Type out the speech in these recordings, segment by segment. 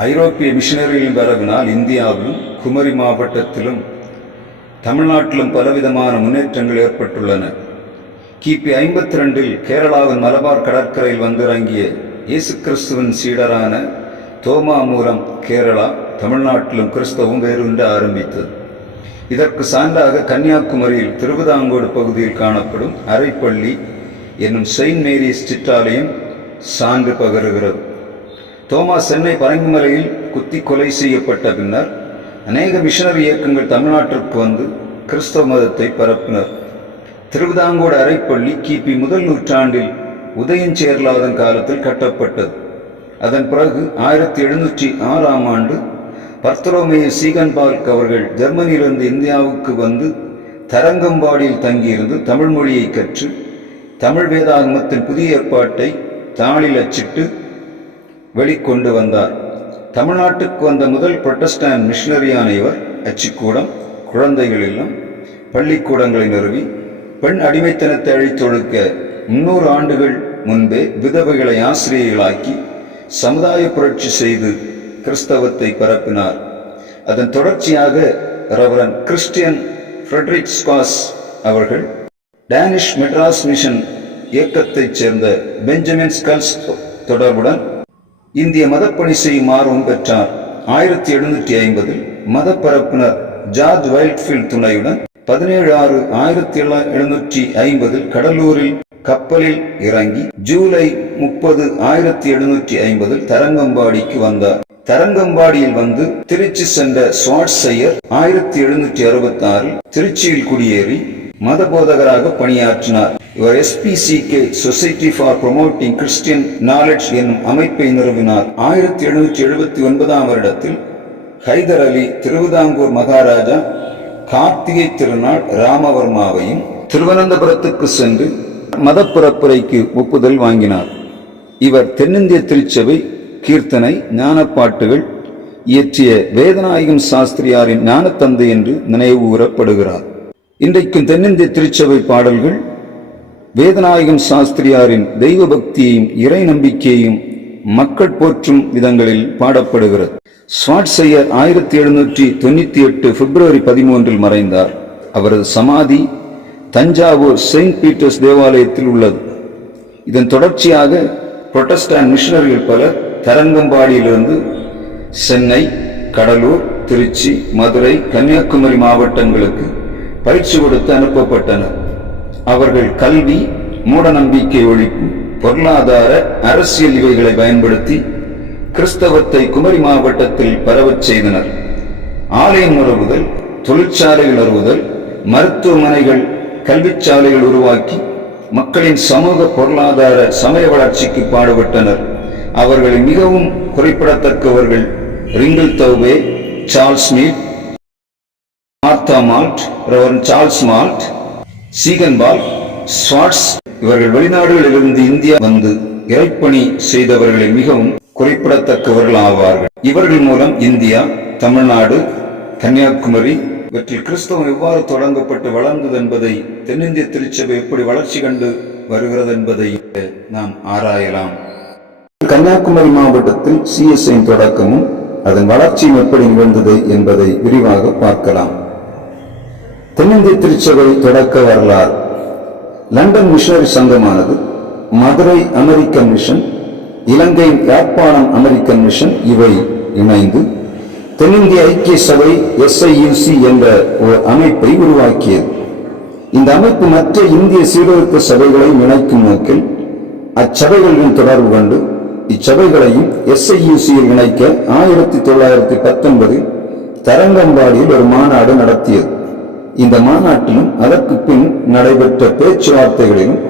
ஐரோப்பிய மிஷனரிகளின் வரவினால் இந்தியாவிலும் குமரி மாவட்டத்திலும் தமிழ்நாட்டிலும் பலவிதமான முன்னேற்றங்கள் ஏற்பட்டுள்ளன. கிபி 52 கேரளாவின் மலபார் கடற்கரையில் வந்திறங்கிய இயேசு கிறிஸ்துவின் சீடரான தோமா மூலம் கேரளா, தமிழ்நாட்டிலும் கிறிஸ்தவம் வேரூன்ற ஆரம்பித்தது. இதற்கு சான்றாக கன்னியாகுமரியில் திருவிதாங்கோடு பகுதியில் காணப்படும் அரைப்பள்ளி என்னும் செயின்ட் மேரிஸ் சிற்றாலயம் சான்று பகருகிறது. தோமா சென்னை பரங்கிமலையில் குத்தி கொலை செய்யப்பட்ட பின்னர் அநேக மிஷனரி இயக்கங்கள் தமிழ்நாட்டிற்கு வந்து கிறிஸ்தவ மதத்தை பரப்பினர். திருவிதாங்கோடு அரைப்பள்ளி கிபி 1 நூற்றாண்டில் உதயஞ்சேரலாதன் காலத்தில் கட்டப்பட்டது. அதன் பிறகு 1706ஆம் ஆண்டு பர்த்தலோமேயு சீகன்பால்க் அவர்கள் ஜெர்மனியிலிருந்து இந்தியாவுக்கு வந்து தரங்கம்பாடியில் தங்கியிருந்து தமிழ் மொழியை கற்று தமிழ் வேதாகமத்தின் புதிய ஏற்பாட்டை தாளில் அச்சிட்டு வெளிக்கொண்டு வந்தார். தமிழ்நாட்டுக்கு வந்த முதல் புரொட்டஸ்டாண்ட் மிஷனரியான இவர் அச்சுக்கூடம், குழந்தைகள் இல்லம், பள்ளிக்கூடங்களை நிறுவி பெண் அடிமைத்தனத்தை அழித்தொழுக்க 300 ஆண்டுகள் முன்பே விதவைகளை ஆசிரியர்களாக்கி சமுதாய புரட்சி செய்து கிறிஸ்தவத்தை பரப்பினார். அதன் தொடர்ச்சியாக ரெவரண்ட் கிறிஸ்டியன் ஃப்ரெட்ரிக் ஸ்காஸ் அவர்கள் டேனிஷ் மெட்ராஸ் மிஷன் இயக்கத்தைச் சேர்ந்த பெஞ்சமின் ஸ்கல்ஸ் தொடர்புடன் இந்திய மதப்பணி செய்யும் ஆர்வம் பெற்றார். 1750 மத பரப்புனர் ஜார்ஜ் வைல்ட்ஃபீல்ட் துணையுடன் 17/6/1750 கடலூரில் கப்பலில் இறங்கி ஜூலை 30, 1750 தரங்கம்பாடிக்கு வந்தார். தரங்கம்பாடியில் வந்து திருச்சி சென்ற ஸ்வாட்சையர் 1766 திருச்சியில் குடியேறி மத போதகராக பணியாற்றினார். இவர் SPCK society for promoting Christian knowledge என்னும் அமைப்பை நிறுவினார். 1779ஆம் வருடத்தில் ஹைதர் அலி திருவிதாங்கூர் மகாராஜா கார்த்திகை திருநாள் ராமவர்மாவையும் திருவனந்தபுரத்துக்கு சென்று மதப்புறப்புரைக்கு ஒப்புதல் வாங்கினார். இவர் தென்னிந்திய திருச்சபை கீர்த்தனை ஞானப்பாட்டுகள் இயற்றிய வேதநாயகம் சாஸ்திரியாரின் ஞானத்தந்தை என்று நினைவு கூறப்படுகிறார். இன்றைக்கும் தென்னிந்திய திருச்சபை பாடல்கள் வேதநாயகம் சாஸ்திரியாரின் தெய்வ பக்தியையும் இறை நம்பிக்கையையும் மக்கள் போற்றும் விதங்களில் பாடப்படுகிறது. ஸ்வாட்சையர் 1798 பிப்ரவரி 13 மறைந்தார். அவரது சமாதி தஞ்சாவூர் செயின்ட் பீட்டர்ஸ் தேவாலயத்தில் உள்ளது. இதன் தொடர்ச்சியாக புரொட்டஸ்டாண்ட் மிஷனரிகள் பலர் தரங்கம்பாடியிலிருந்து சென்னை, கடலூர், திருச்சி, மதுரை, கன்னியாகுமரி மாவட்டங்களுக்கு பயிற்சி கொடுத்து அனுப்பப்பட்டனர். அவர்கள் கல்வி, மூடநம்பிக்கை ஒழிப்பு, பொருளாதார, அரசியல் இவைகளை பயன்படுத்தி கிறிஸ்தவத்தை குமரி மாவட்டத்தில் பரவச் செய்தனர். ஆலயம் நிறுவுதல், தொழிற்சாலைகள் நிறுவுதல், மருத்துவமனைகள், கல்விச்சாலைகள் உருவாக்கி மக்களின் சமூக பொருளாதார சமய வளர்ச்சிக்கு பாடுபட்டனர். அவர்களில் மிகவும் குறிப்பிடத்தக்கவர்கள் Ringeltaube, Charles Mead, Martha Mault, Reverend Charles Mault, Ziegenbalg, Schwartz. இவர்கள் வெளிநாடுகளிலிருந்து இந்தியா வந்து இறைப்பணி செய்தவர்களில் மிகவும் குறிப்பிடத்தக்கவர்கள் ஆவார்கள். இவர்கள் மூலம் இந்தியா, தமிழ்நாடு, கன்னியாகுமரி இவற்றில் கிறிஸ்தவம் எவ்வாறு தொடங்கப்பட்டு வளர்ந்தது என்பதை, தென்னிந்திய திருச்சபை எப்படி வளர்ச்சி கண்டு வருகிறது என்பதை நாம் ஆராயலாம். கன்னியாகுமரி மாவட்டத்தில் CSI தொடக்கமும் அதன் வளர்ச்சியும் எப்படி நிகழ்ந்தது என்பதை விரிவாக பார்க்கலாம். தென்னிந்திய திருச்சபை தொடக்க வரலாறு. லண்டன் மிஷனரி சங்கமானது Madurai American mission, Ilangai Jaffna American mission இவை இணைந்து தென்னிந்திய ஐக்கிய சபை SIUC என்ற ஒரு அமைப்பை உருவாக்கியது. இந்த அமைப்பு மற்ற இந்திய சீர்திருத்த சபைகளை இணைக்கும் நோக்கில் அச்சபைகளின் தொடர்பு கொண்டு இச்சபைகளையும் SIUCயில் இணைக்க 1919 தரங்கம்பாடியில் ஒரு மாநாடு நடத்தியது. இந்த மாநாட்டிலும் அதற்கு பின் நடைபெற்ற பேச்சுவார்த்தைகளிலும்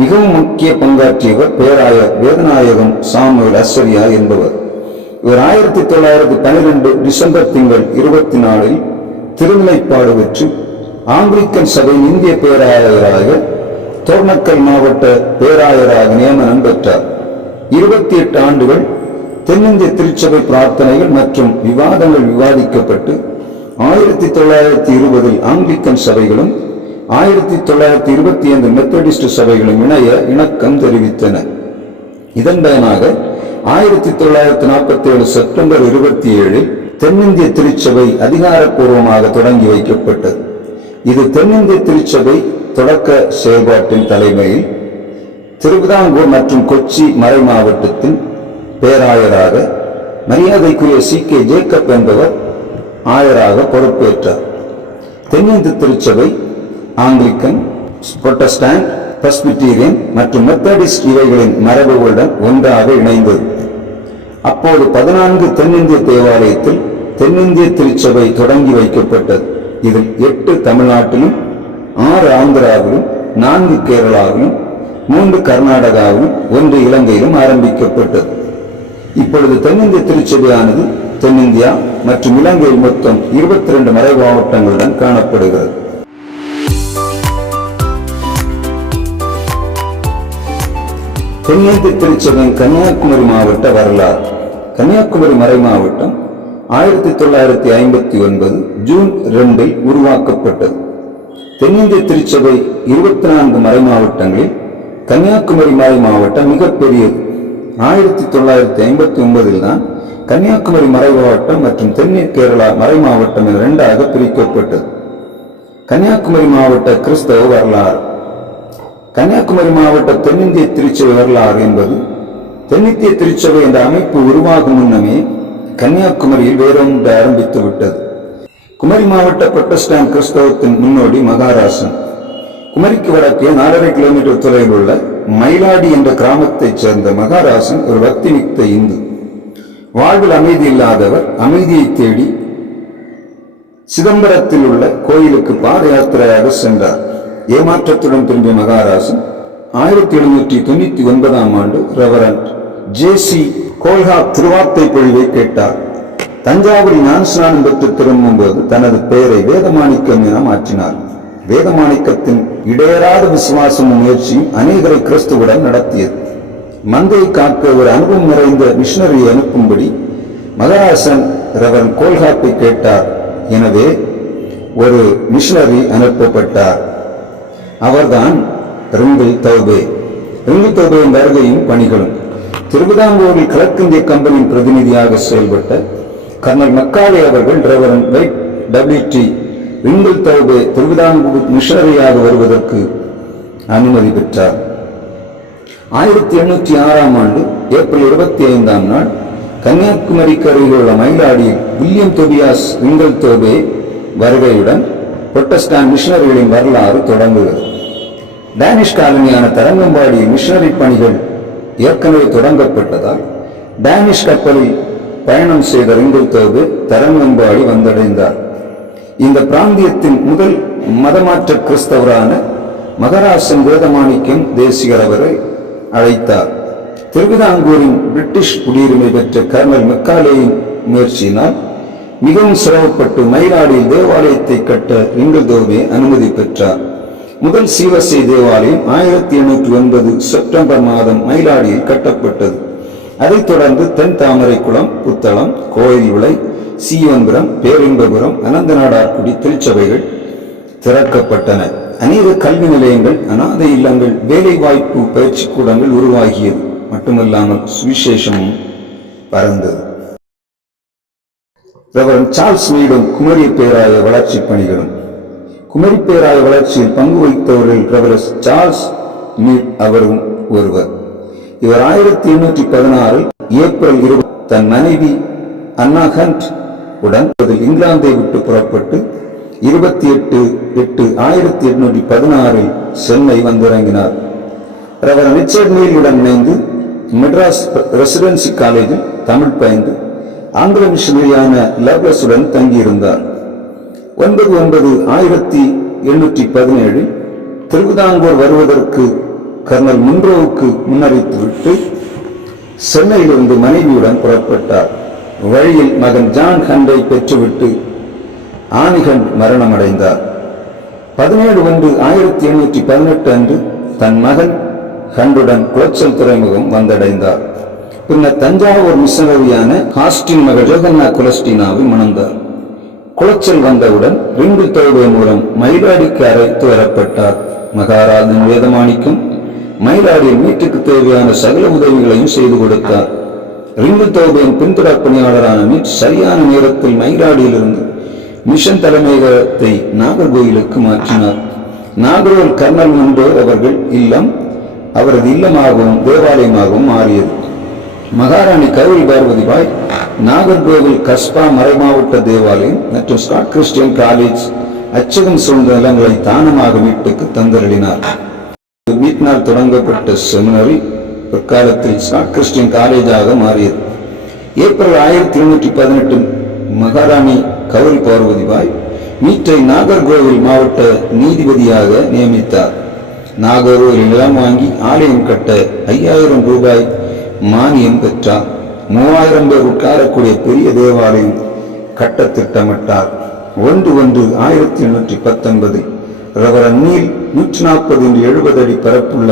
மிகவும் முக்கிய பங்காற்றியவர் பேராயர் வேதநாயகம் சாமுவேல் அஸ்ஸரியா என்பவர். இவர் 1912 டிசம்பர் திங்கள் 24 திருநிலைப்பாடு பெற்று ஆங்கிலிக்கன் சபையின் இந்திய பேராயராக தோர்ணக்கல் மாவட்ட பேராயராக நியமனம் பெற்றார். 28 ஆண்டுகள் தென்னிந்திய திருச்சபை பிரார்த்தனைகள் மற்றும் விவாதங்கள் விவாதிக்கப்பட்டு 1920 ஆங்கிலிக்கன் சபைகளும் 1925 மெத்தடிஸ்ட் சபைகளும் இணக்கம் தெரிவித்தன. இதன் பயனாக 1947 செப்டம்பர் 27 தென்னிந்திய திருச்சபை அதிகாரப்பூர்வமாக தொடங்கி வைக்கப்பட்டது. இது தென்னிந்திய திருச்சபை தொடக்க செயல்பாட்டின் தலைமையில் திருவிதாங்கூர் மற்றும் கொச்சி மறை மாவட்டத்தின் பேராயராக மரியாதைக்குரிய CK ஜேக்கப் என்பவர் ஆயராக பொறுப்பேற்றார். தென்னிந்திய திருச்சபை ஆங்கிலிக்கன், புரொட்டஸ்டாண்ட், பிரஸ்பிட்டீரியன் மற்றும் மெத்தடிஸ்ட் இவைகளின் மரபுகளுடன் ஒன்றாக இணைந்தது. அப்போது 14 தென்னிந்திய தேவாலயத்தில் தென்னிந்திய திருச்சபை தொடங்கி வைக்கப்பட்டது. இதில் 8 தமிழ்நாட்டிலும், 6 ஆந்திராவிலும், 4 கேரளாவிலும், 3 கர்நாடகாவிலும், 1 இலங்கையிலும் ஆரம்பிக்கப்பட்டது. இப்பொழுது தென்னிந்திய திருச்சபையானது தென்னிந்தியா மற்றும் இலங்கையில் மொத்தம் 22 மறை மாவட்டங்களுடன் காணப்படுகிறது. தென்னிந்திய திருச்சபையின் கன்னியாகுமரி மாவட்ட வரலாறு. கன்னியாகுமரி மறை மாவட்டம் 1959 ஜூன் 2 உருவாக்கப்பட்டது. தென்னிந்திய திருச்சபை 24 மறை மாவட்டங்களில் கன்னியாகுமரி மறை மாவட்டம் மிகப்பெரியது. 1959 தான் கன்னியாகுமரி மறை மாவட்டம் மற்றும் தென்னிய கேரளா மறை மாவட்டம் என 2ஆக பிரிக்கப்பட்டது. கன்னியாகுமரி மாவட்ட கிறிஸ்தவ வரலாறு. கன்னியாகுமரி மாவட்ட தென்னிந்திய திருச்சபை வரலாறு என்பது தென்னிந்திய திருச்சபை என்ற அமைப்பு உருவாகும் முன்னமே கன்னியாகுமரியில் வேரூன்ற ஆரம்பித்து விட்டது. குமரி மாவட்ட புரொட்டஸ்டாண்ட் கிறிஸ்தவத்தின் முன்னோடி மகாராசன். குமரிக்கு வடக்கே 4.5 கிலோமீட்டர் தொலைவில் உள்ள மயிலாடி என்ற கிராமத்தைச் சேர்ந்த மகாராசன் ஒரு பக்தி மிக்க இந்து. வாழ்வில் அமைதி இல்லாதவர் அமைதியை தேடி சிதம்பரத்தில் உள்ள கோயிலுக்கு பாத யாத்திரையாக சென்றார். ஏமாற்றத்துடன் திரும்பிய மகாராசன் 1799 ஆண்டு ரெவரண்ட் JC கோல்ஹாப் திருவார்த்தை பொழிவை கேட்டார். தஞ்சாவூரில் ஞானஸ்நானம் பெற்று திரும்பும்போது தனது பெயரை வேதமாணிக்கம் என மாற்றினார். வேதமாணிக்கத்தின் இடையறாத விசுவாசமும் முயற்சியும் அநேகரை கிறிஸ்துவுடன் நடத்தியது. மந்தையை காக்க ஒரு அனுபவம் நிறைந்த மிஷனரியை அனுப்பும்படி மகாராசன் ரெவரண்ட் கோல்ஹாப்பை கேட்டார். எனவே ஒரு மிஷனரி அனுப்பப்பட்டார். அவர்தான் ரிங்கிள் தௌபே. ரிங்கிள் தௌபேயின் வருகையும் பணிகளும். திருவிதாங்கூரில் கிழக்கிந்திய கம்பெனியின் பிரதிநிதியாக செயல்பட்ட கர்னல் மெக்காலே அவர்கள் ரெவரண்ட் WT ரிங்கிள் தௌபே திருவிதாங்கூர் மிஷனரியாக வருவதற்கு அனுமதி பெற்றார். 1806 ஆண்டு ஏப்ரல் 25 நாள் கன்னியாகுமரிக்கு அருகில் உள்ள மயிலாடியில் வில்லியம் தொபியாஸ் ரிங்கிள் தௌபே வருகையுடன் புரொட்டஸ்டாண்ட் மிஷனரிகளின் வரலாறு தொடங்குகிறது. டேனிஷ் காலனியான தரங்கம்பாடியில் மிஷனரி பணிகள் ஏற்கனவே தொடங்கப்பட்டதால் டேனிஷ் கப்பலில் பயணம் செய்த ரிங்கிள் தௌபே தரங்கம்பாடி வந்தடைந்தார். இந்த பிராந்தியத்தின் முதல் மதமாற்ற கிறிஸ்தவரான மகராசன் வேதமாணிக்கம் தேசிகர் அவரை அழைத்தார். திருவிதாங்கூரின் பிரிட்டிஷ் குடியுரிமை பெற்ற கர்னல் மெக்காலேயின் முயற்சியினால் மிகவும் சிரமப்பட்டு மயிலாடியில் தேவாலயத்தை கட்ட ரிங்கிள் தௌபே அனுமதி பெற்றார். முதல் சீவசை தேவாலயம் 1809 செப்டம்பர் மாதம் மயிலாடியில் கட்டப்பட்டது. அதைத் தொடர்ந்து தென் தாமரைக்குளம், புத்தளம், கோயில் விளை, சீவன்புரம், பேரின்பபுரம், அனந்தநாடார்குடி திருச்சபைகள் திறக்கப்பட்டன. அநேக கல்வி நிலையங்கள், அநாதை இல்லங்கள், வேலை வாய்ப்பு பயிற்சி கூடங்கள் உருவாகியது. மட்டுமல்லாமல் சுவிசேஷமும் பறந்தது. ரெவரண்ட் சார்ல்ஸ் மீடும் குமரி பேராய வளர்ச்சி பணிகளும். குமரி பேராய வளர்ச்சியில் பங்கு வகித்தவர்கள் ரெவரண்ட் சார்ல்ஸ் மீட் அவரும் ஒருவர். இவர் 1816 ஏப்ரல் 20 தன் மனைவி அன்னா ஹண்ட் உடன் இங்கிலாந்தை விட்டு புறப்பட்டு 28/8/1816 சென்னை வந்திறங்கினார். ரெவரண்ட் ரிச்சர்ட் மீலுடன் இணைந்து மெட்ராஸ் ரெசிடென்சி காலேஜில் தமிழ் பயின்று ஆங்கில மிஷனரியான லவ்லஸுடன் தங்கியிருந்தார். 9/9/1817 திருவிதாங்கூர் வருவதற்கு கர்னல் முன்ரோவுக்கு முன்னறிவித்துவிட்டு சென்னையிலிருந்து மனைவியுடன் புறப்பட்டார். வழியில் மகன் ஜான் ஹண்டை பெற்றுவிட்டு ஆனிகண்ட் மரணமடைந்தார். 17/1/1818 அன்று தன் மகன் ஹண்டுடன் குளச்சல் துறைமுகம் வந்தடைந்தார். பின்னர் தஞ்சாவூர் மிஷனரியான ஹாஸ்டின் மகள் ஜோகன்னா குலஸ்டினாவை மணந்தார். குளச்சல் வந்தவுடன் ரிங்கிள் தௌபே மூலம் மயிலாடிக்கு அழைத்து வரப்பட்டார். மகாராஜன் வேதமாணிக்கம் மயிலாடியில் மீட்டுக்கு தேவையான சகல உதவிகளையும் செய்து கொடுத்தார். ரிங்கு தோபையின் பின்தொடர் பணியாளரான மிட் சரியான நேரத்தில் மயிலாடியிலிருந்து மிஷன் தலைமையகத்தை நாகர்கோயிலுக்கு மாற்றினார். நாகர்கோவில் கர்னல் முன்பு அவர்கள் இல்லம் அவரது இல்லமாகவும் தேவாலயமாகவும் மாறியது. மகாராணி கௌரி பார்வதிபாய் நாகர்கோவில் கஸ்பா மறைமாவட்ட தேவாலயம் மற்றும் ஸ்காட் கிறிஸ்டியன் காலேஜ் அச்சகம் சூழ்ந்த நிலங்களை தானமாக மீட்புக்கு தந்தருளினார். மீட்னால் தொடங்கப்பட்ட செமினரி பிற்காலத்தில் ஸ்காட் கிறிஸ்டியன் காலேஜாக மாறியது. ஏப்ரல் 1718 மகாராணி கௌரி பார்வதிபாய் மீட்டை நாகர்கோவில் மாவட்ட நீதிபதியாக நியமித்தார். நாகர்கோவில் நிலம் வாங்கி ஆலயம் கட்ட 5000 ரூபாய் மானியம் பெற்றார். 3000 பேர் உட்காரக்கூடிய பெரிய தேவாலயம் கட்ட திட்டமிட்டார். 1/1/1819 ரெவரண்ட் நீல் 140x70 அடி பரப்புள்ள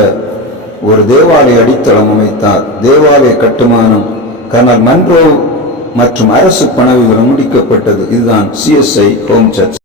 ஒரு தேவாலய அடித்தளம் அமைத்தார். தேவாலய கட்டுமானம் கர்னல் மன்ரோ மற்றும் அரசு பண விவரம் முடிக்கப்பட்டது. இதுதான் CSI ஹோம் சர்ச்.